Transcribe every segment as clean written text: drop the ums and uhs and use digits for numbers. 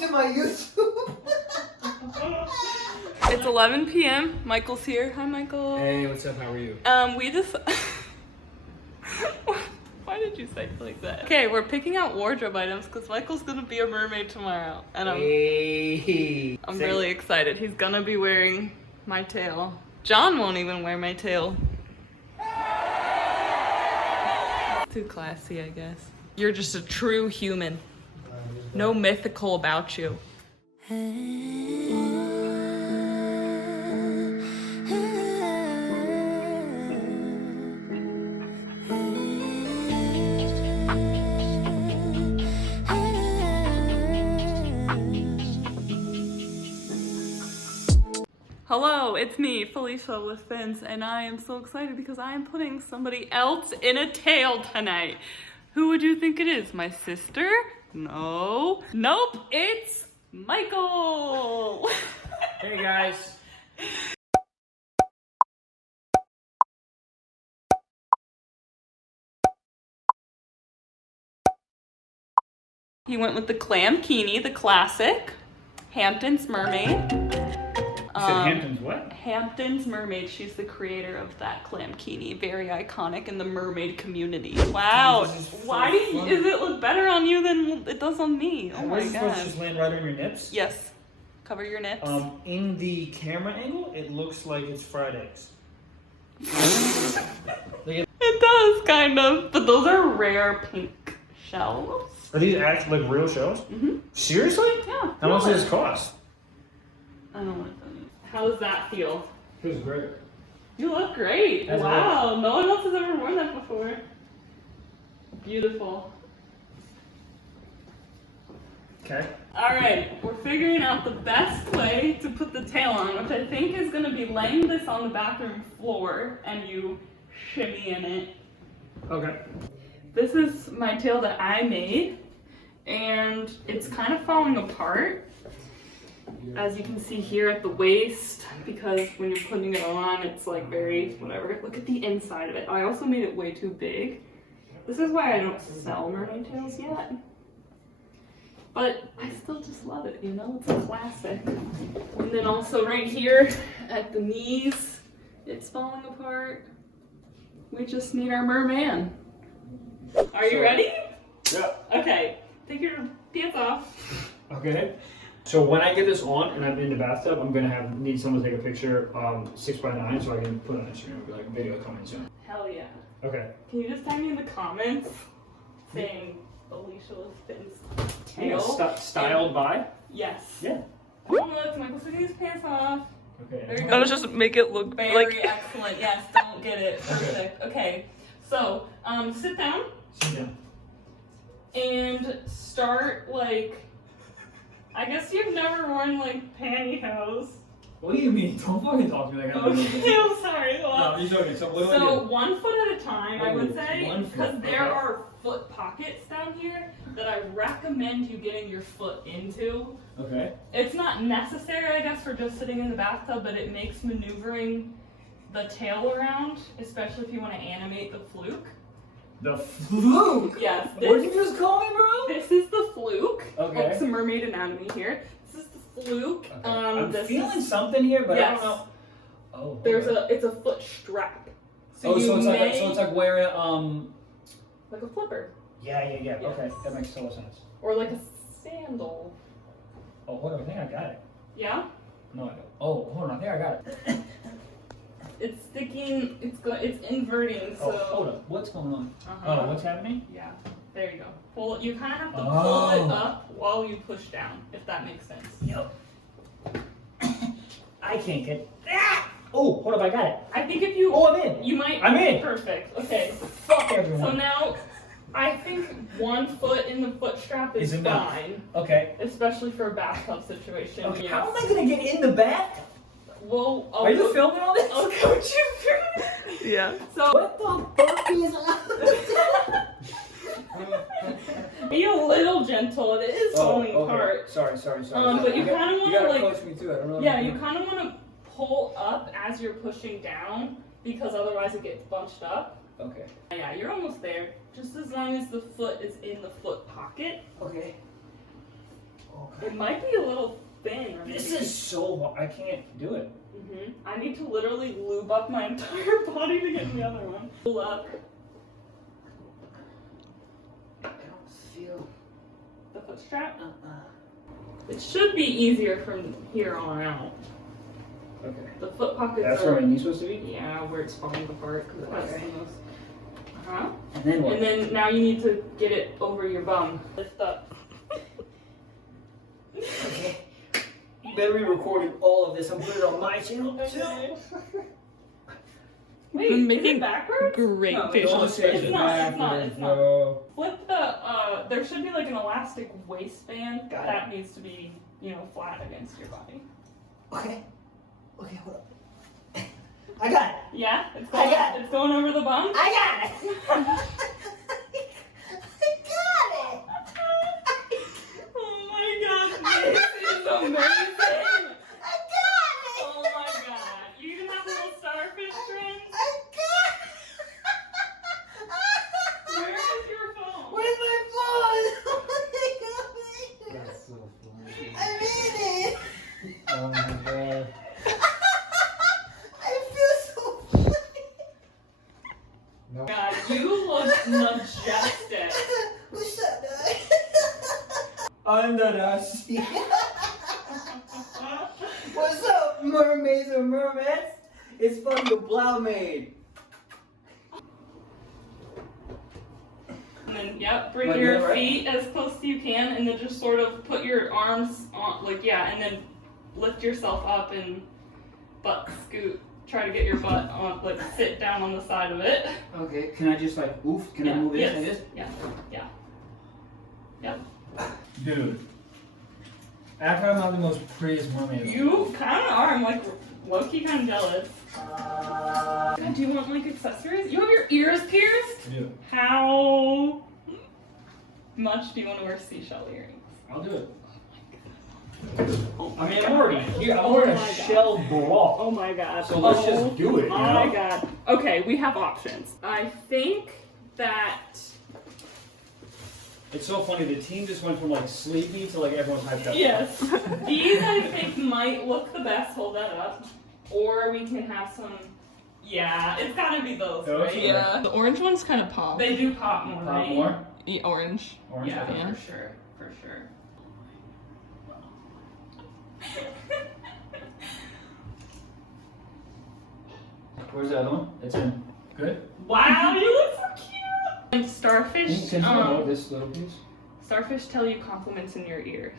to my YouTube. It's 11 p.m. Michael's here. Hi, Michael. Hey, what's up? How are you? We just... Why did you say it like that? Okay, we're picking out wardrobe items because Michael's gonna be a mermaid tomorrow. And I'm really excited. He's gonna be wearing my tail. John won't even wear my tail. Too classy, I guess. You're just a true human. No mythical about you. Hello, it's me, Felicia with Fins, and I am so excited because I am putting somebody else in a tail tonight. Who would you think it is? My sister? No. Nope, it's Michael! Hey guys. He went with the Clamkini, the classic. Hampton's Mermaid. You said Hampton's what? Hampton's Mermaid. She's the creator of that Clamkini. Very iconic in the mermaid community. Wow. Why does it look better on you than it does on me? Oh my god. Supposed to just land right on your nips? Yes. Cover your nips. In the camera angle, it looks like it's fried eggs. It does, kind of. But those are rare pink shells. Are these actually like real shells? Mm-hmm. Seriously? Yeah. How much does this cost? I don't want to. How does that feel? Feels great. You look great. That's wow. No one else has ever worn that before. Beautiful. Okay. Alright, we're figuring out the best way to put the tail on, which I think is going to be laying this on the bathroom floor and you shimmy in it. Okay. This is my tail that I made, and it's kind of falling apart, as you can see here at the waist, because when you're putting it on, it's like very, whatever. Look at the inside of it. I also made it way too big. This is why I don't sell mermaid tails yet. But I still just love it, you know? It's a classic. And then also right here at the knees, it's falling apart. We just need our merman. Are you ready? Yeah. Okay, take your pants off. Okay. So when I get this on and I'm in the bathtub, I'm gonna need someone to take a picture 6x9 so I can put it on Instagram and be like, video coming soon. Hell yeah. Okay. Can you just tag me in the comments saying Alicia with Fins tail? Styled by? Yes. Yeah. Oh look, Michael's taking his pants off. Okay. There you go. Let's just make it look Very excellent. Yes, don't get it. Perfect. Okay. So, sit down. Sit down. And start like, I guess you've never worn like pantyhose. What do you mean? Don't fucking talk to me like I'm Okay, I'm sorry. Well, No, you're joking. So what do I so do? 1 foot at a time, I would say, 1 foot, because there okay. are foot pockets down here that I recommend you getting your foot into. Okay. It's not necessary, I guess, for just sitting in the bathtub, but it makes maneuvering the tail around, especially if you want to animate the fluke. The fluke? Yes. What did you just call me, bro? This is the fluke. Okay. It's a mermaid anatomy here. This is the fluke. Okay. I'm this feeling is, something here, but yes. I don't know. Oh. There's okay. it's a foot strap. So it's like wearing like a flipper. Yeah. Yeah. Okay, that makes total sense. Or like a sandal. Oh, hold on, I think I got it. Yeah? No, I don't. Oh, hold on, I think I got it. It's sticking, it's inverting, so. Oh, hold up, what's going on? Uh-huh. Oh, what's happening? Yeah, there you go. Pull it, you kind of have to pull it up while you push down, if that makes sense. Yep. I can't get. Ah! Oh, hold up, I got it. I think if you. Oh, I'm in. You might. I'm in. Perfect. Okay. Fuck everyone. So now, I think 1 foot in the foot strap is enough. fine. Okay. Especially for a bathtub situation. Okay. Yes. How am I gonna get in the bath? Well, Are you filming all this? I'll coach you through it. Yeah. So. What the fuck is Be a little gentle. It is falling apart. Sorry. But you kind of want to gotta like. coach me through it. I don't know. Yeah, you kind of want to pull up as you're pushing down because otherwise it gets bunched up. Okay. Yeah, you're almost there. Just as long as the foot is in the foot pocket. Okay. It might be a little thin. Or This maybe. is so. I can't do it. I need to literally lube up my entire body to get in the other one. Pull up. I don't feel. The foot strap? It should be easier from here on out. Okay. The foot pockets That's are. where my knee's supposed to be? Yeah, where it's falling apart because it has Okay. the most. Uh-huh. And then what? And then now you need to get it over your bum. Lift up. Okay. You better be recording all of this. I'm putting it on my channel too. Okay. Wait, Been is making it backwards? Great No, facial Don't say It's it's not, it's not, backwards, it's not. bro. Flip the, there should be like an elastic waistband. Got That needs to be, flat against your body. Okay. Okay, hold up. I got it. Yeah? It's I going, got it. it's going over the bum? I got it. I got it. Oh my god, this is amazing! I got it. Oh my god. You even have little starfish strings? I got it. Where is your phone? Where's my phone? That's so funny. I made it. Oh my god. I feel so funny. No. God, you look majestic. Who's that guy? Under the sea. What's up, mermaids and mermaids? It's fucking Blaustein. And then, yep, bring Like your that, right? feet as close as you can, and then just sort of put your arms on, and then lift yourself up and butt scoot. Try to get your butt on, sit down on the side of it. Okay, can I just oof? Can I move this like this? Yeah, yeah. Yep. Dude. After I'm not the most prettiest mermaid. You kind of are. I'm low-key kind of jealous. God, do you want accessories? You have your ears pierced? Yeah. How much do you want to wear seashell earrings? I'll do it. I mean, I'm already here. I'm wearing my a God. shell bra. Oh my god. So let's just do it, you Oh know? my god. Okay, we have options. I think that. It's so funny. The team just went from sleepy to everyone's hyped up. Yes. These I think might look the best. Hold that up. Or we can have some. Yeah, it's gotta be those, Those? right? Yeah. The orange ones kind of pop. They do pop more, Pop right? more. Orange. Orange. Yeah, okay. for sure. For sure. Where's the other one? It's in. Good. Wow, you look so cute. And starfish. Can you hold this little piece? Starfish tell you compliments in your ears.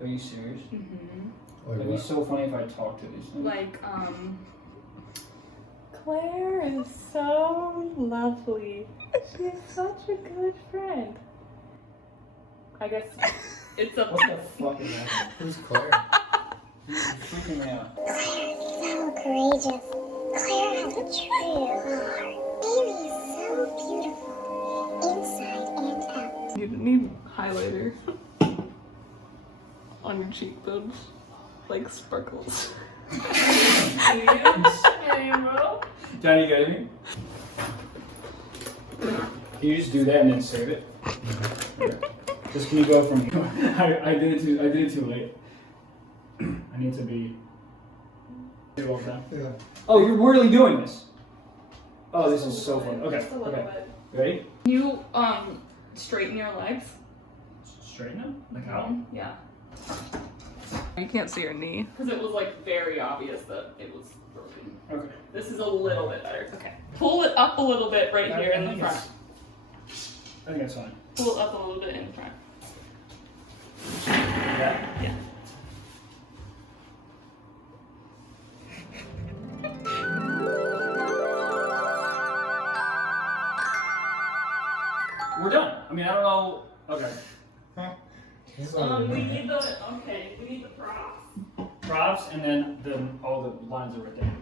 Are you serious? Mm-hmm. It'd be so funny if I talked to these things. Claire is so lovely. She's such a good friend. I guess it's up What to the fuck is that? Who's Claire? You're freaking me out. Claire is so courageous. Claire has a true heart. Baby is so beautiful, inside and out. You need highlighter on your cheekbones, sparkles. Johnny, you got me? Can you just do that and then save it? Yeah. Just can you go from? I did it too late. I need to be. All the time. Yeah. Oh, you're really doing this? Oh, this is so fun. Okay, Just a little okay. bit. Ready? You straighten your legs. Straighten them? Like how? Yeah. You can't see your knee. Because it was very obvious that it was broken. Okay. This is a little bit better. Okay. Pull it up a little bit right here in the front. I think that's fine. Pull it up a little bit in the front. Yeah. Yeah. We're done. I mean, I don't know. Okay. We need the props. Props, and then all the lines are right there.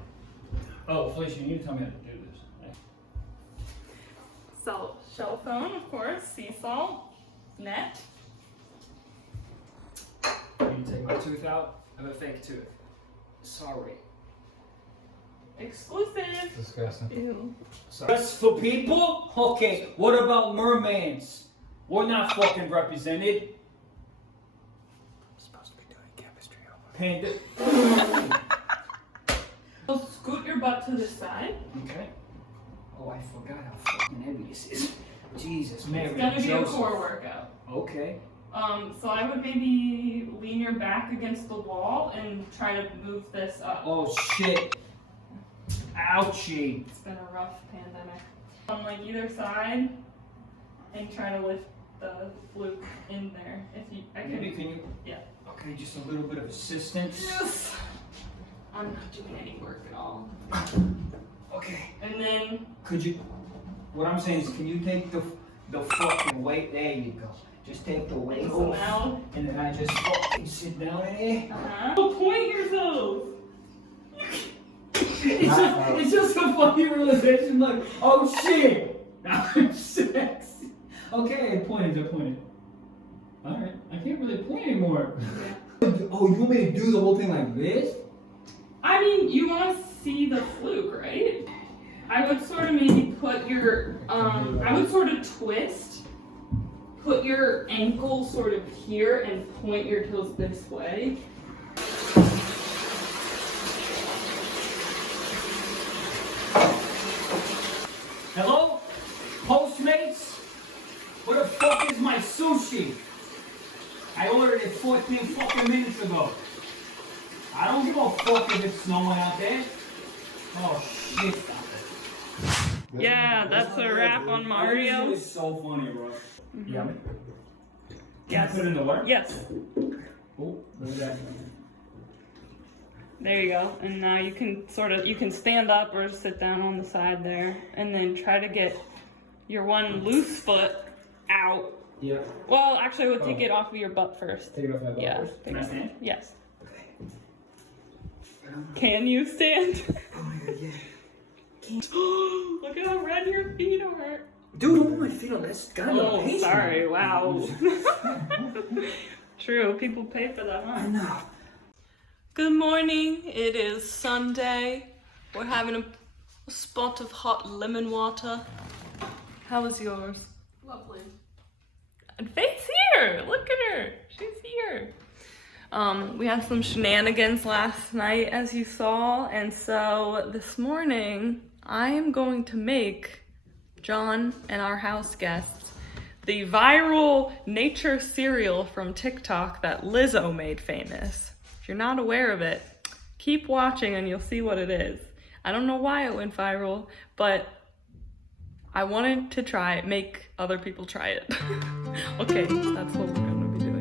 Oh, Felicia, you need to tell me how to do this. So, shell phone, of course, sea salt, net. You need to take my tooth out. I have a fake tooth. Sorry. Exclusive. Disgusting. Ew. Just for people? Okay, what about mermaids? We're not fucking represented. paint it. So scoot your butt to the side. Okay. Oh, I forgot how fucking heavy this is. Jesus, Mary. It's gonna be a Joseph. core workout. Okay. So I would maybe lean your back against the wall and try to move this up. Oh shit. Ouchie. It's been a rough pandemic. On like either side, and try to lift the fluke in there. If you, Maybe can you? Yeah. Okay, just a little bit of assistance. Yes. I'm not doing any work at all. Okay. And then Could you? What I'm saying is, can you take the fucking weight? There you go. Just take the weight so off, now. and then I just fucking sit down in it. Point yourself. It's just a funny realization. Like, oh shit, now I'm sexy. Okay, I pointed. All right, I can't really point anymore. Oh, you want me to do the whole thing like this? I mean, you want to see the fluke, right? I would sort of maybe put your, I would sort of twist, put your ankle sort of here and point your toes this way. Hello? Postmates? Where the fuck is my sushi? I ordered it 14 fucking minutes ago. I don't give a fuck if it's snowing out there. Oh shit. Yeah, that's a wrap on Mario. It's so funny, bro. Yeah. Yes. Put it in the water? Yes. Oh, look at that. There you go. And now you can you can stand up or sit down on the side there, and then try to get your one loose foot out. Yeah. Well, actually, we'll take it off of your butt first. Take it off my butt Yeah. first. Can I stand? Yes. Can you stand? Oh my god, yeah. Look at how red your feet are. Dude, don't put my feet on this. Oh, sorry. Wow. True. People pay for that, I huh? know. Good morning. It is Sunday. We're having a spot of hot lemon water. How was yours? Lovely. And Faith's here. Look at her. She's here. We had some shenanigans last night, as you saw, and so this morning I am going to make John and our house guests the viral nature cereal from TikTok that Lizzo made famous. If you're not aware of it, keep watching and you'll see what it is. I don't know why it went viral, but I wanted to make other people try it. Okay, that's what we're gonna be doing.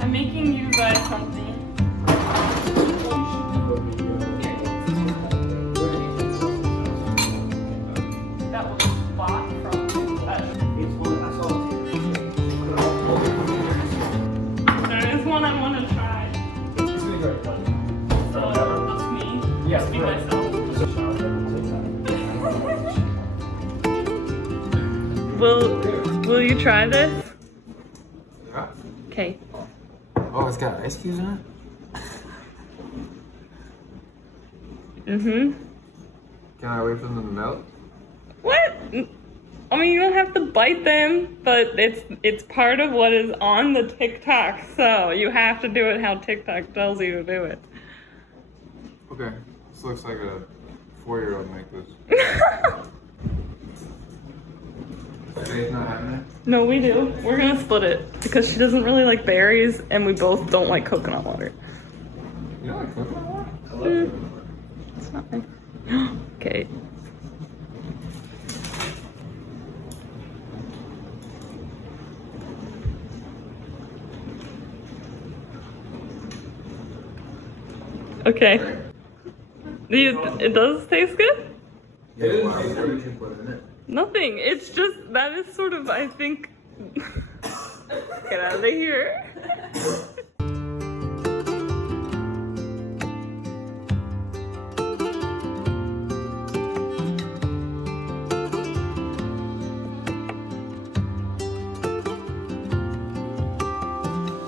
I'm making you guys something. That was a spot from There is one I want to try. It's really great. So that's me. Yes, Be right. myself. Will you try this? Yeah. Okay. Oh, it's got ice cubes in it? Mm-hmm. Can I wait for them to melt? What? I mean, you don't have to bite them, but it's part of what is on the TikTok, so you have to do it how TikTok tells you to do it. Okay. This looks like a 4-year-old make this. Faith not having it? No, we do. We're gonna split it because she doesn't really like berries, and we both don't like coconut water. You don't like coconut water? I love it. It's not nice. Okay. Okay. It does taste good? Yeah, what you can put in it. Nothing. It's just that is sort of, I think. Get out of here.